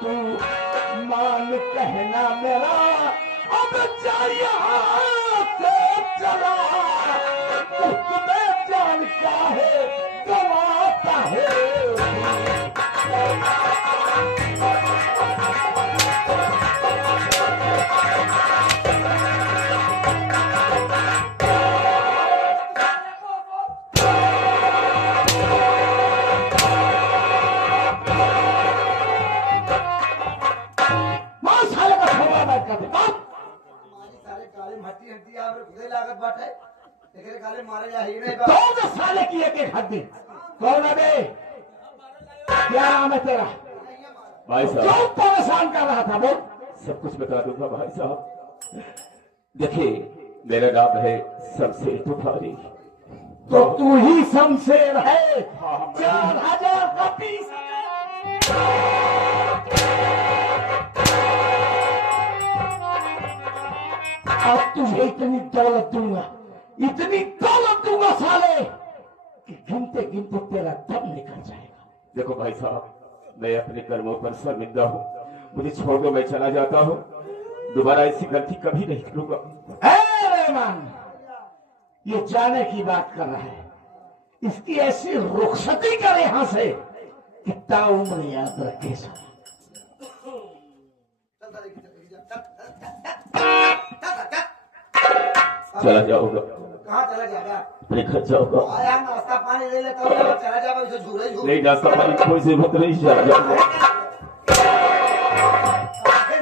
तू मान कहना मेरा, अब जा यहाँ से चला, तुम्हें जान का है गवाता है। मारे जा ही नहीं कौन साले की एक हड्डी? कौन है बे? क्या नाम है तेरा? भाई साहब क्यों परेशान कर रहा था? बोल। सब कुछ बता दूंगा भाई साहब। देखिए मेरा नाम है शमशेर तूफानी। तो तू ही शमशेर है? 4000 का पीस। अब तुझे इतनी दौलत दूंगा साले कि गिनते गिनते तेरा दम निकल जाएगा। देखो भाई साहब मैं अपने कर्मों पर शर्मिंदा हूँ, मुझे छोड़ दो, मैं चला जाता हूँ, दोबारा ऐसी गलती कभी नहीं करूंगा। रहमान ये जाने की बात कर रहा है, इसकी ऐसी रुखसती कर यहां से कि ताउम्र याद रखे। चला जाऊंगा। कहाँ चला जाएगा? अपने घर जाऊंगा। आया नाश्ता पानी ले लेता हूँ, चला जाएगा इसे झूले झूले। नहीं नाश्ता पानी कोई जरूरत नहीं, चला जाऊंगा।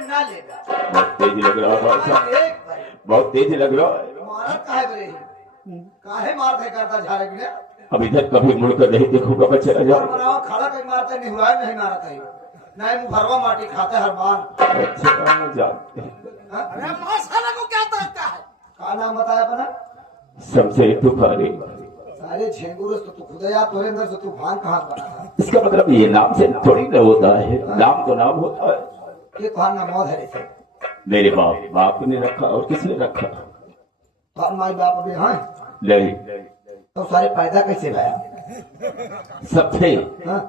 ना लेगा। बहुत तेज लग रहा है भाई साहब, बहुत तेज लग रहा है। मारत काहे बरे? काहे मार के करता झाड़े बिना? अब इधर कभी मुड़कर नहीं देखूंगा, मैं चला जाऊंगा। बनाओ खड़ा कहीं मारता नहीं हुआ नहीं मारता है, नहीं मुहरवा माटी खाता हर बार। अच्छा जानते हैं। अरे माशाला को क्या लगता है? का नाम बताया अपना? शमशेर तूफानी। सारे झेंगुरस तो तू खुद या तोरे अंदर से तूफान कहाँ बना था? इसका मतलब ये नाम से थोड़ी न होता है, नाम तो नाम होता है। ये तोहार नाम मौत है थे। मेरे बाप ने रखा और किसने रखा? तोहार माई बाप अभी हाँ नहीं तो सारे पैदा कैसे भया? सब थे हाँ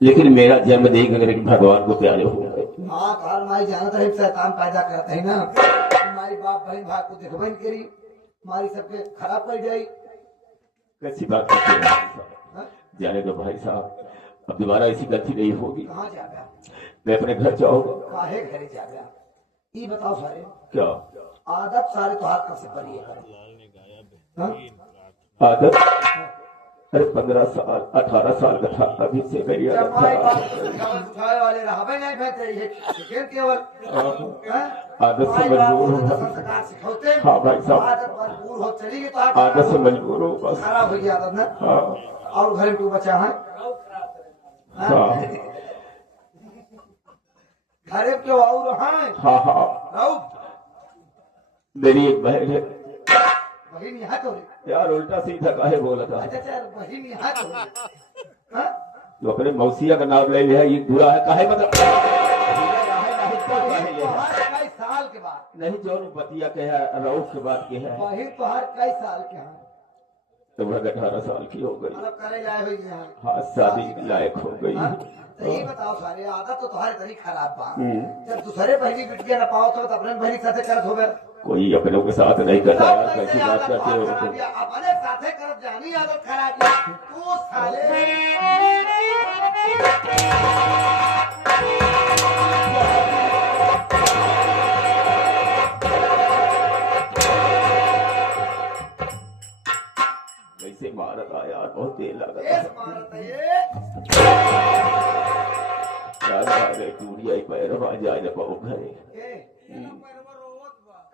लेकिन मेरा जन्म देख अगर भगवान को प्यारे हो गए। हाँ तोहार माई जानता है शैतान पैदा करता है ना, हमारी बाप बहन भाई को देखबे नहीं करी, हमारी सबके खराब कर जाई। कैसी बात करते हैं? जाने दो भाई साहब, अब दोबारा ऐसी गलती नहीं होगी। कहाँ जाएगा? मैं अपने घर जाऊंगा। काहे घरे जाएगा? ये बताओ सारे क्या आदत सारे तोहार कब से पड़ी है? हाँ? आदत? अरे 15 साल 18 साल का था अभी से मेरी आदत माई था। बाप उठाए वाले रहा नहीं भैते ये केवल आदत से मजबूर हूँ। संस्कार सिखाते। हाँ भाई साहब आदत मजबूर हो चली गई तो आदत से मजबूर हूँ बस। खराब हो गया आदत ना। हाँ और घर में तू बचा है? हाँ घर में क्यों और है? हाँ हाँ मेरी एक बहन है। बहन यहाँ तो यार उल्टा सीधा काहे बोला था? अच्छा बहन यहाँ तो तो अपने मौसिया का नाम ले लिया, ये बुरा है काहे? मतलब साल के बाद नहीं जो बतिया के है रऊफ के बाद के है। बहन तो हर कई साल के हैं? तो वह 18 साल की हो गई। मतलब करे लायक हुई है। हाँ शादी लायक हो गई। तो ये बताओ सारे आदत तो तुम्हारी तरी खराब बा, जब दूसरे बहनी बिटिया न पाओ तो अपने बहनी साथे करत हो गए। कोई अपनों के साथ नहीं करता यार, कैसी बात करते हो? अपने साथे करत जानी आदत खराब है तो साले। वैसे मारत आया यार, बहुत देर लगा। चूड़िया पैर जाए न पाओ घरे।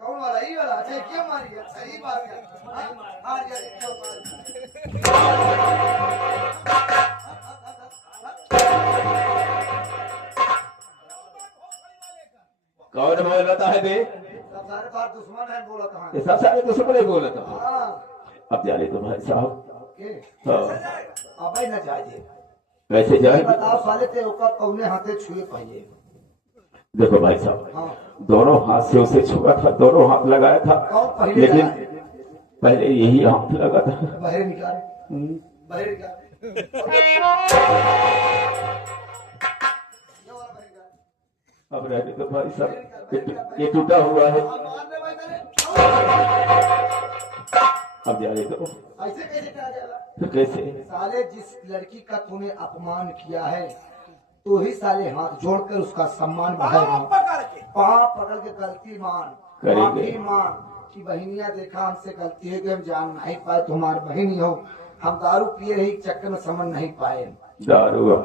कौन वाला ये वाला? अच्छा क्यों मारी? सही बात है। हार गया क्यों मारी? कौन बोलता है बे? सब सारे बात दुश्मन है बोला था। ये सब सारे दुश्मन ही बोला था। हाँ अब जाने तो भाई साहब। हाँ अब न जाइए। वैसे जाए बताओ साले ते ओका कौने हाथे छुए पहले? देखो भाई साहब हाँ दोनों हाथ से उसे छुआ था, दोनों हाथ लगाया था, कौन पहले लेकिन पहले यही हाथ लगा था। बाहर निकाल बाहर निकाल। अब रहने तो भाई साहब, ये टूटा हुआ है, मारने भाई तेरे अब जाने दो। ऐसे कैसे कहा जाएगा? तो कैसे? साले जिस लड़की का तूने अपमान किया है तो ही साले हाथ जोड़कर उसका सम्मान बढ़ाएगा। पाँव पकड़ के गलती मान, करेंगे। माफी मांग कि बहनिया देखा हमसे गलती है कि हम जान नहीं पाए, तुम्हारी बहन ही हो, हम दारू पिए रही चक्कर में समझ नहीं पाए। दारू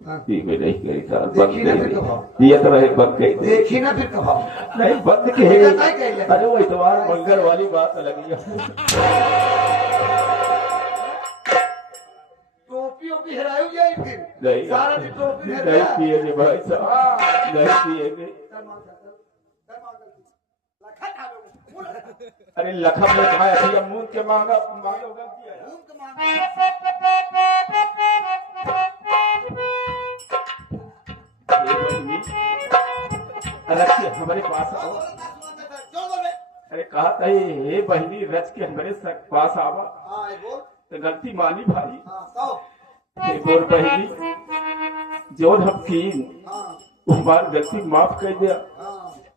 हाँ। पी में नहीं करी था, देखी ना फिर कब ये तो है बंद कही देखी ना फिर कब नहीं बंद के। अरे वो इतवार मंगल वाली बात लगी है। टोपी ओपी हराई जाए फिर नहीं सारा दिन टोपी नहीं हराया। पिएंगे भाई साहब, नहीं पिएंगे। अरे लखन ने कहा अभी मून के मांगा मांगोगा किया है। रच हमारे पास आओ। अरे कहा था हे बहनी रच के हमारे पास आवा, तो गलती मानी भाई। हे बोल बहनी जो हम की हमारी गलती माफ कर दिया,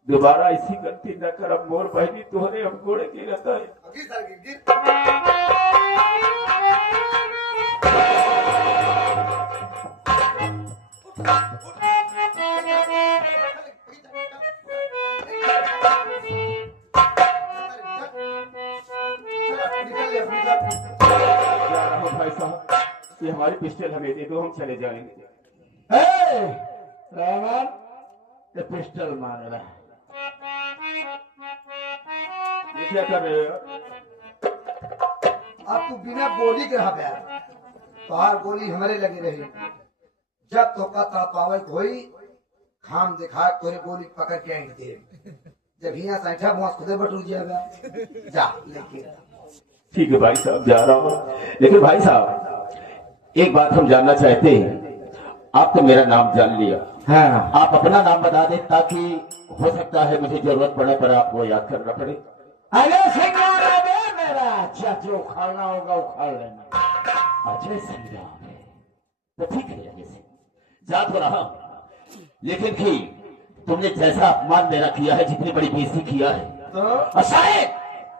दोबारा ऐसी गलती न कर। अब मोर बहनी तोहरे हम गोड़े के रहता है। क्या रहो भाई साहब, ये हमारी पिस्टल हमें दे दो, हम चले जाएंगे। रहमान ये पिस्टल मांग रहा है। ये क्या कर रहे हो? अब तू बिना गोली के रहा गया, तोहार गोली हमारे लगी रही। जब तो का पावे कोई खाम दिखा तोरे गोली पकड़ के आएंगे दे। जब यहाँ सैठा मुआ खुदे बटूर जाएगा, जा लेके। ठीक है भाई साहब, जा रहा हूँ। लेकिन भाई साहब एक बात हम जानना चाहते हैं, आप तो मेरा नाम जान लिया, हाँ आप अपना नाम बता दें ताकि हो सकता है मुझे जरूरत पड़े पर आपको याद करना पड़े। अजय सिंह नाम है बे मेरा। अच्छा जो उखाड़ना होगा उखाड़ लेना। अजय सिंह नाम है तो ठीक है अजय सिंह, जा तो रहा हूं। लेकिन कि तुमने जैसा अपमान मेरा किया है, जितनी बड़ी बेइज्जती किया है, और शायद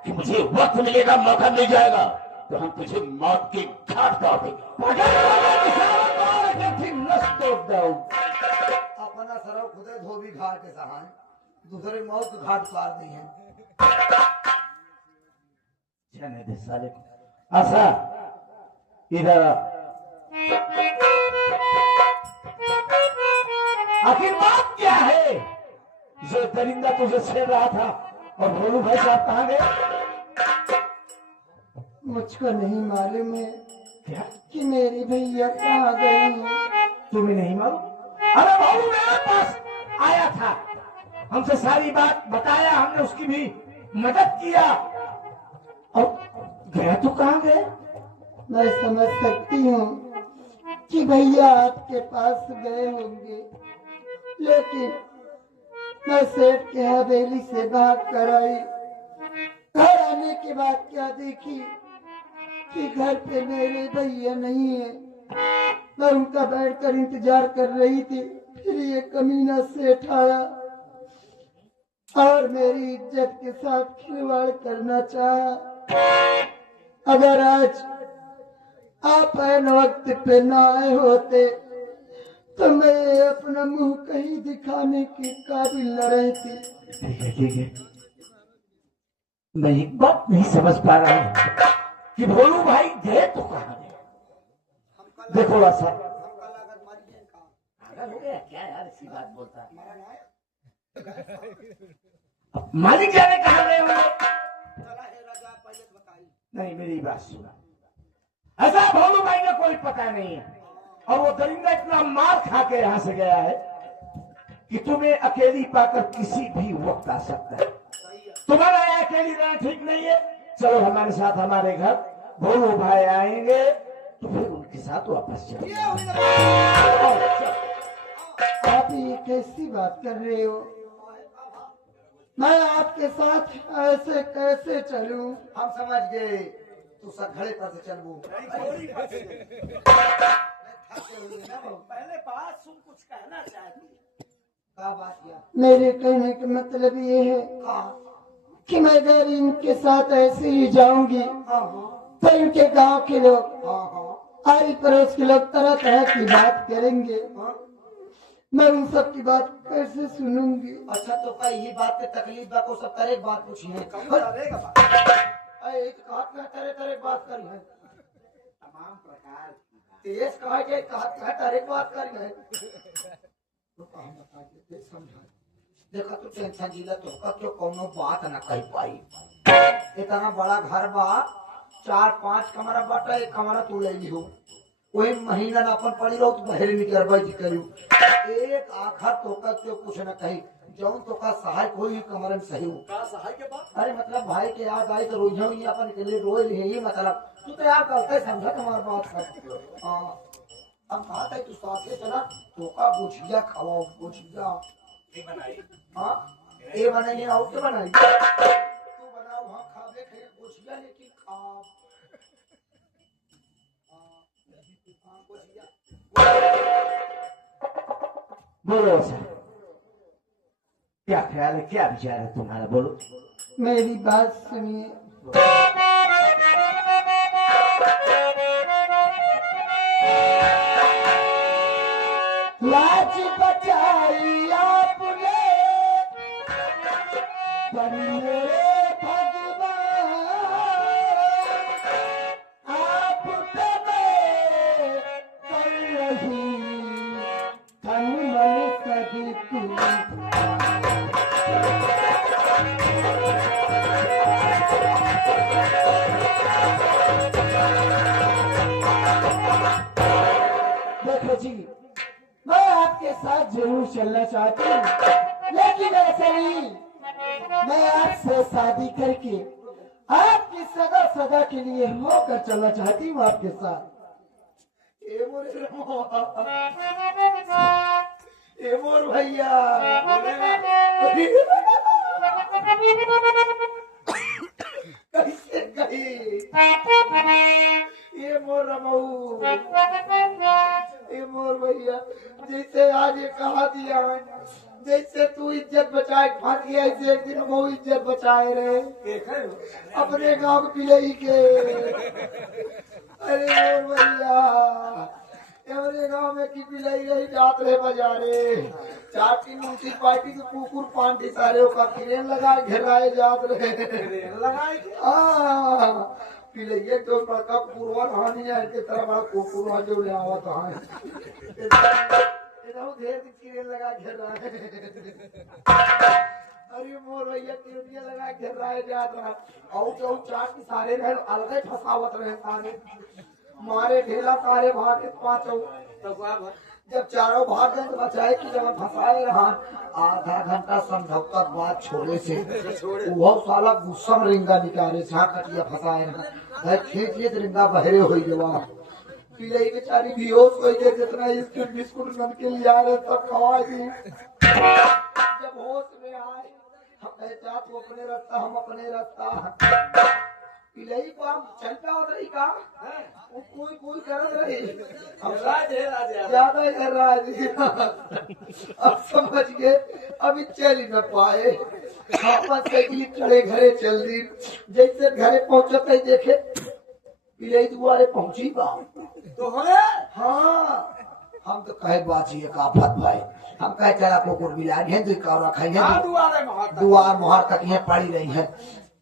कि मुझे वक्त मिलेगा, मौका मिल जाएगा तो हम तुझे मौत के घाट पर अपना सरव खुदे धोबी घाट के सहाय दूसरे मौत के घाट पार नहीं है। जाने दे साले को। अच्छा इधर आखिर बात क्या है? जो दरिंदा तुझे छेड़ रहा था और भोलू भाई साहब कहाँ गए? मुझको नहीं मालूम है क्या कि मेरी भैया कहाँ गई हैं। तुम्हें नहीं मालूम? अरे भोलू मेरे पास आया था, हमसे सारी बात बताया, हमने उसकी भी मदद किया। और गया तो कहाँ गए? मैं समझ सकती हूँ कि भैया आपके पास गए होंगे, लेकिन मैं सेठ के हवेली से भाग कर आई। घर आने के बाद क्या देखी कि घर पे मेरे भैया नहीं है। मैं उनका बैठकर इंतजार कर रही थी, फिर ये कमीना सेठ आया और मेरी इज्जत के साथ खिलवाड़ करना चाहा। अगर आज आप ऐन वक्त पे ना आए होते तो मैं अपना मुंह कहीं दिखाने के काबिल न रहती। ठीक है मैं एक बात नहीं समझ पा रहा हूँ कि भोलू भाई गए तो कहाँ गए? देखो ऐसा पागल हो गया क्या यार, ऐसी बात बोलता है। अब मालिक जाने कहाँ गए होंगे? नहीं मेरी बात सुना, ऐसा भोलू भाई का कोई पता नहीं है। और वो दरिंदा इतना मार खा के यहां से गया है कि तुम्हें अकेली पाकर किसी भी वक्त आ सकता है। तुम्हारा यहाँ अकेली रहना ठीक नहीं है। चलो हमारे साथ हमारे घर, भोलू भाई आएंगे तो फिर उनके साथ वापस चलेंगे। आप ये कैसी बात कर रहे हो? मैं आपके साथ ऐसे कैसे चलूं? हम समझ गए तू सघड़े पर से चलबू। पहले बात सुन, कुछ कहना चाहती बात किया? मेरे कहने का मतलब ये है कि मैं अगर इनके साथ ऐसे ही जाऊंगी तो इनके गांव के लोग आस पड़ोस के लोग तरह तरह की बात करेंगे। मैं उन सब की बात कैसे सुनूंगी? अच्छा तो कई ही बात पे तकलीफ बा को सब तरह बात पूछी है। एक तरह तरह बात करी है तमाम प्रकार तेज कहा के कहा तरह बात करी है। तो हम बता दे समझा देखा तू टेंशन जिला तो का क्यों कोनो बात ना कह पाई। इतना बड़ा घर बा 4-5 कमरा बाटा एक कमरा तू ले ली हो कोई महीना ना अपन पड़ी रहो तो बहरे निकल बाई करू एक आखिर तो का क्यों कुछ न कही जौन तो का सहायक होई कमरे में सही हो का सहाय के बात। अरे मतलब भाई के याद आई तो रोइयो ही अपन के लिए रोए ले ही मतलब तू तो यार गलत समझा तुम्हारी बात कर। हां हम बात है तू साथ से चला तो का बुझिया खाओ बुझिया ये बनाई। हां ये बनाई और के बनाई तू बनाओ हम खावे खे बुझिया लेकिन खा बोलो सर, क्या ख्याल है, क्या विचार है तुम्हारा? बोलो। मेरी बात सुनिए। लाज बचाई आपने पर मेरे भगवान आप पे मैं कर रही तन मन सभी तू। देखो जी, मैं आपके साथ जरूर चलना चाहती हूँ लेकिन ऐसा नहीं। मैं आपसे शादी करके आपकी सदा सदा के लिए होकर चलना चाहती हूँ आपके साथ। ए मोर भैया कैसे कही ये मोर रमऊ ये मोर भैया जैसे आज ये कहा दिया है जैसे तू इज्जत बचाए फंस गया ऐसे एक दिन वो इज्जत बचाए रहे अपने गांव पिलई के। अरे मोर भैया हमारे गांव में की पिलई रही जात रहे बाजारे 4 म्यूनसिपालिटी के कुकुर पांटी सारे का क्रेन लगाए घेराए जात रहे लगाए पिलैया तो बड़का पूर्वा कहानी है के तरह बड़ा कुकुर जो ले आवत है इधर ढेर क्रेन लगा घेर रहा है। अरे मोर भैया क्रेन लगा घेर रहा है जात रहा और जो 4 की सारे रहे अलग फसावत रहे सारे मारे ढेला सारे भागे 5 जब 4 भाग गए तो बचाए की जगह फंसाए रहा आधा घंटा समझौता बात छोड़े से वो साला गुस्सा में रिंगा निकाले छा कटिया फंसाए रहा खींचिए तो रिंगा बहरे हो गया पिलई बेचारी बेहोश हो गई जितना स्कूट बिस्कुट बन के लिया रहे सब खवा दी। जब होश में आए हम कहता तू अपने रास्ता हम अपने रास्ता पिलई को हम चल पे होत रही का कोई कोई करत रही हम ज्यादा कर रहा है अब समझ गए अभी चल ही न पाए अपन साइकिल चढ़े घरे चल दी जैसे घरे पहुंचते ही देखे पिलई दुआरे पहुंची बा तो है। हाँ हम तो कहे बात ये काफत भाई हम कहे चला कुकुर मिला है तो का रखा दुआर मोहर तक ये पड़ी रही है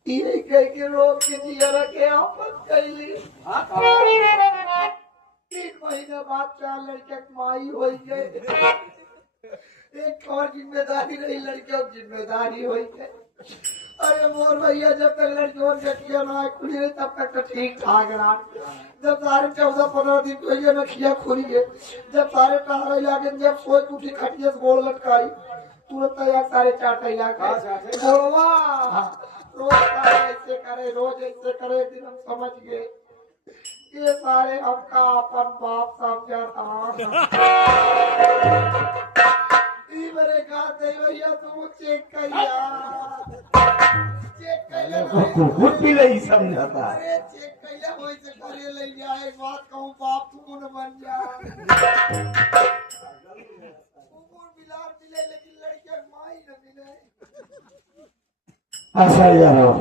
ये कह के रोक के दिया रखे आपस कैली 3 महीने बाद 4 लड़के माई हो गए एक और जिम्मेदारी रही लड़कियों की जिम्मेदारी हुई है। अरे मोर भैया जब तक लड़कियों गठिया ना खुली रही तब तक तो ठीक ठाक रहा जब सारे 14-15 दिन तो ये नखिया खुली है जब सारे टहरे लागे जब सोच उठी खटिया से गोड़ लटकाई तुरंत यार 4.5 लाख रोज ऐसे करे रोज ऐसे करे दिन हम समझ गए ये सारे हमका अपन बाप समझा था। मेरे खाते भैया तुम चेक कुकुर पिलई समझाता अरे चेक कैला होई से करे ले गया एक बात कहूं बाप तू न बन जा कुकुर बिलार मिले लेकिन ऐसा इधर हो।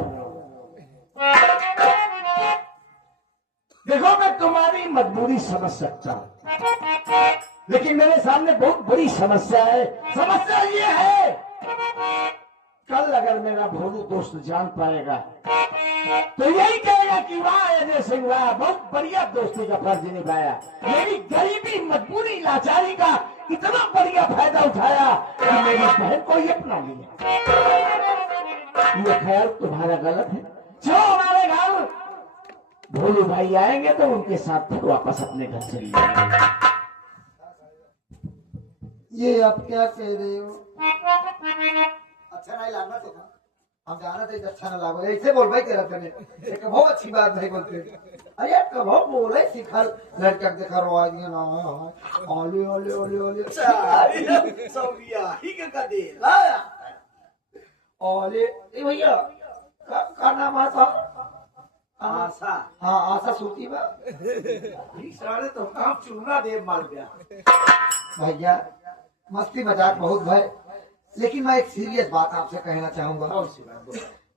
देखो मैं तुम्हारी मजबूरी समझ सकता हूं, लेकिन मेरे सामने बहुत बड़ी समस्या है। समस्या ये है, कल अगर मेरा भोलू दोस्त जान पाएगा तो यही कहेगा कि वाह अजय सिंह वाह, बहुत बढ़िया दोस्ती का फर्ज निभाया। मेरी गरीबी मजबूरी लाचारी का इतना बढ़िया फायदा उठाया कि मेरी बहन को ही अपना लिया। ये ख्याल तुम्हारा गलत है। चलो हमारे घर भोलू भाई आएंगे तो उनके साथ फिर वापस अपने घर चली जाएंगे। ये आप क्या कह रहे हो? अच्छा नहीं लागना तो था, हम जाना थे अच्छा ना लागो, ऐसे बोल भाई तेरा तने एक बहुत अच्छी बात नहीं बोलते। अरे कब बोले सिखल लड़का देखा रो आ गया ना ओले ओले ओले ओले सौबिया ही के का दे लाया ओले ए भैया का नाम आता आशा। हाँ आशा सूती बा ही सारे तो काम चूना दे मार गया। भैया मस्ती मजाक बहुत भाई, लेकिन मैं एक सीरियस बात आपसे कहना चाहूंगा।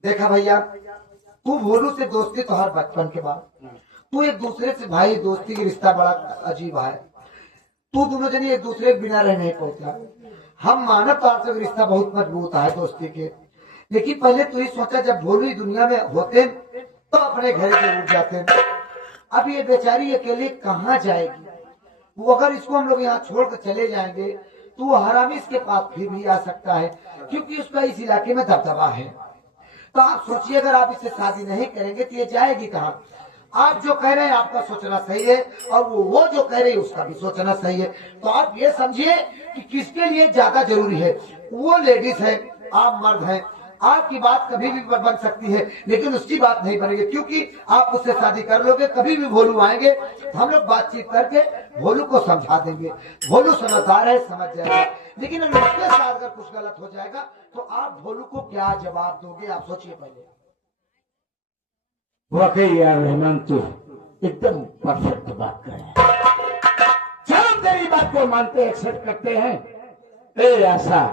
देखा भैया, तू भोलू से दोस्ती तो हर बचपन के बाद, तू एक दूसरे से भाई दोस्ती की रिश्ता बड़ा अजीब है। तू दोनों जने एक दूसरे के बिना रह नहीं पहुंचा। हम मानव तौर से रिश्ता बहुत मजबूत है दोस्ती के, लेकिन पहले तू ही सोचा जब भोलू ही दुनिया में होते तो अपने घर के उठ जाते। अब ये बेचारी अकेले कहाँ जाएगी? वो अगर इसको हम लोग यहाँ छोड़कर चले जाएंगे तो वो हरामी इसके पास फिर भी आ सकता है, क्योंकि उसका इस इलाके में दबदबा है। तो आप सोचिए अगर आप इससे शादी नहीं करेंगे तो ये जाएगी कहाँ? आप जो कह रहे हैं आपका सोचना सही है, और वो जो कह रही है उसका भी सोचना सही है। तो आप ये समझिए कि किसके लिए ज्यादा जरूरी है। वो लेडीज है, आप मर्द हैं। आपकी बात कभी भी बन सकती है, लेकिन उसकी बात नहीं बनेगी, क्योंकि आप उससे शादी कर लोगे। कभी भी भोलू आएंगे हम लोग बातचीत करके भोलू को समझा देंगे। भोलू समझदार है, समझ जाएगा। लेकिन अगर उसके साथ अगर कुछ गलत हो जाएगा तो आप भोलू को क्या जवाब दोगे? आप सोचिए पहले। वाकई यार रहमान, तू एकदम परफेक्ट बात कर रहे हैं। चलो तेरी बात को मानते एक्सेप्ट करते हैं। ए आशा,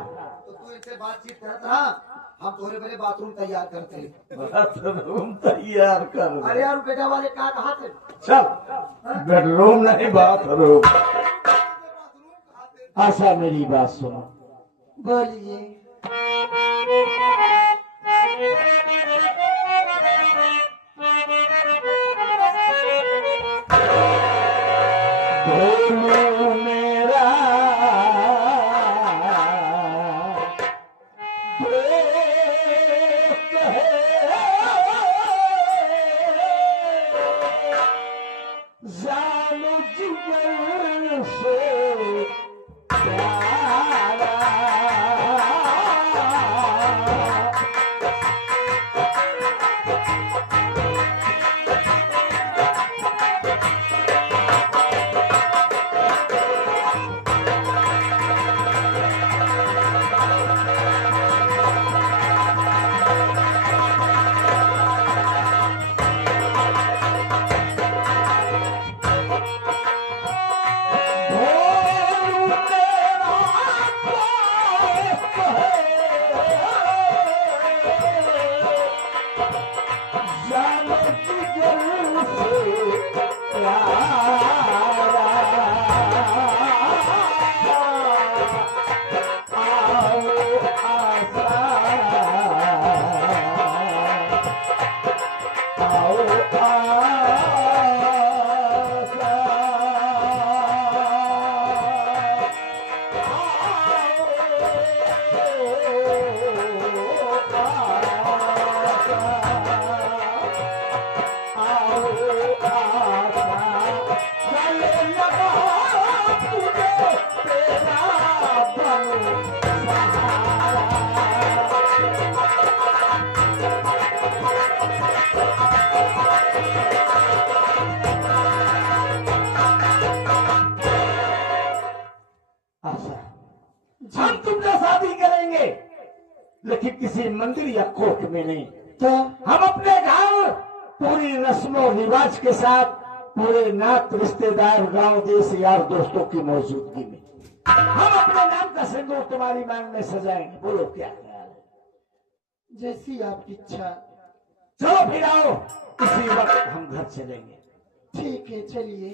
तो तू इससे बातचीत करता रहा, हम थोड़े बड़े बाथरूम तैयार करते हैं। बाथरूम तैयार कर। अरे यार बेटा वाले कहा थे? चल बेडरूम नहीं बाथरूम। आशा मेरी बात सुनो। बोलिए। भोलू मेरा दोस्त है, जानो जिगर से प्यारा। हम तुमसे शादी करेंगे, लेकिन किसी मंदिर या कोर्ट में नहीं। तो हम अपने घर पूरी रस्मों रिवाज के साथ, पूरे नात रिश्तेदार गांव देश यार दोस्तों की मौजूदगी में हम अपने नाम का सिंदूर तुम्हारी मांग में सजाएंगे। बोलो क्या ख्याल है? जैसी आपकी इच्छा। चलो फिर आओ, इसी वक्त हम घर चलेंगे। ठीक है, चलिए।